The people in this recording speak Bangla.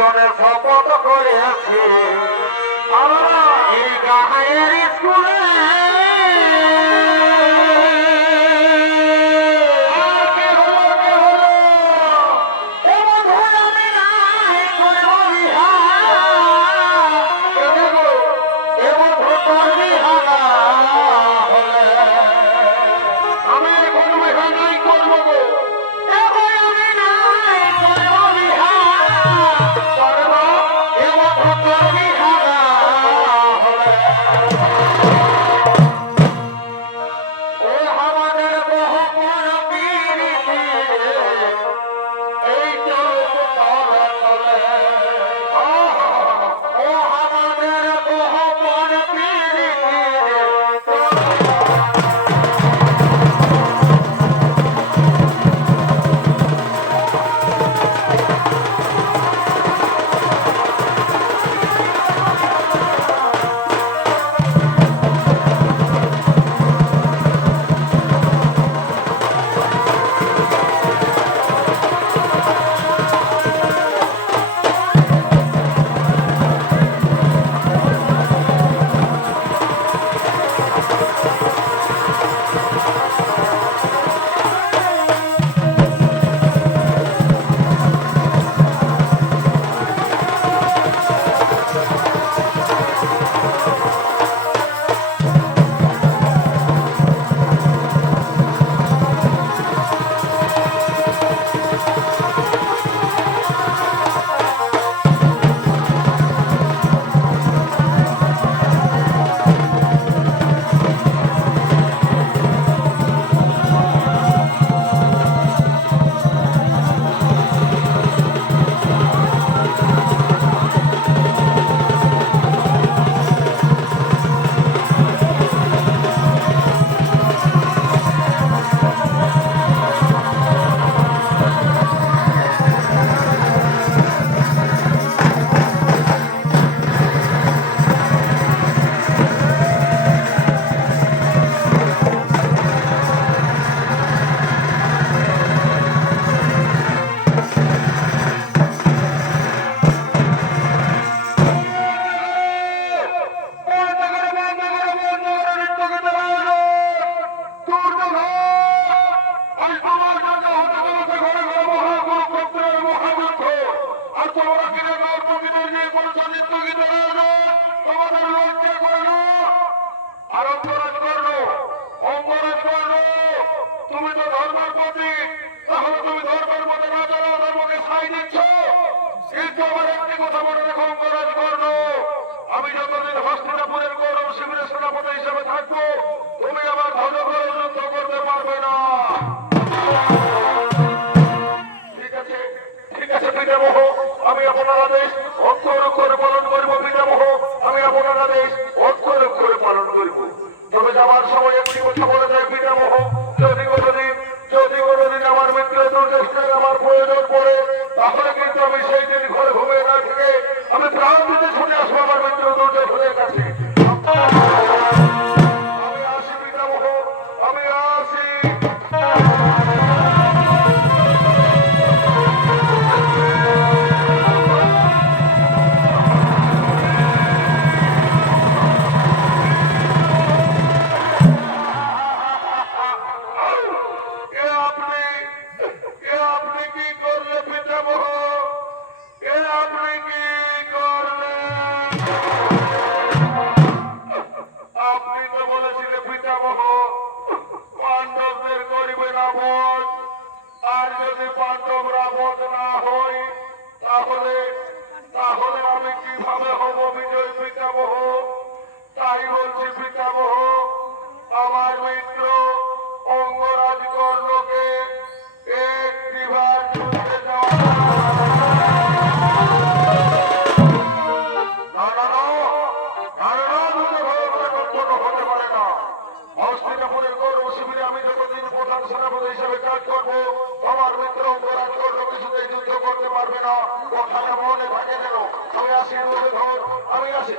জনের শপথ করেছি আমরা এই গাঁয়ের স্কুলে আমি আপনার আদেশ অক্ষর অক্ষরে পালন করবো পিতামহ। আমি আপনার আদেশ অক্ষর অক্ষরে পালন করব। তবে যাওয়ার সময় একটি কথা বলে যায় পিতামহ, যদি কোনোদিন আমার মিত্র দুর্গেশের আমার প্রয়োজন পড়ে তাহলে কিন্তু আমি সেই দিন ঘরে ঘুমিয়ে না থেকে আমি প্রাণ দিতে ছুটে আসবো আমার মিত্র দুর্গেশের কাছে। আমি আসি পিতামহ, আমি আসি। আর যদি পাণ্ডবরা বধ না হই তাহলে আমি কিভাবে হব বিজয় পিতামহ? তাই বলছি পিতামহ, আমার মিত্র অঙ্গরাজ কর্ণকে একটিবার যুদ্ধে যাওয়া হতে পারে না। হস্তিনাপুরের গৌরব শিবিরে আমি যতদিন প্রধান সেনাপতি হিসেবে কাজ করবো আমার মিত্র অঙ্গরাজ কর্ণ কিছুতেই যুদ্ধ করতে পারবে না। কথাটা মনে থাকে যেন। আমি আসি, আমি আসি।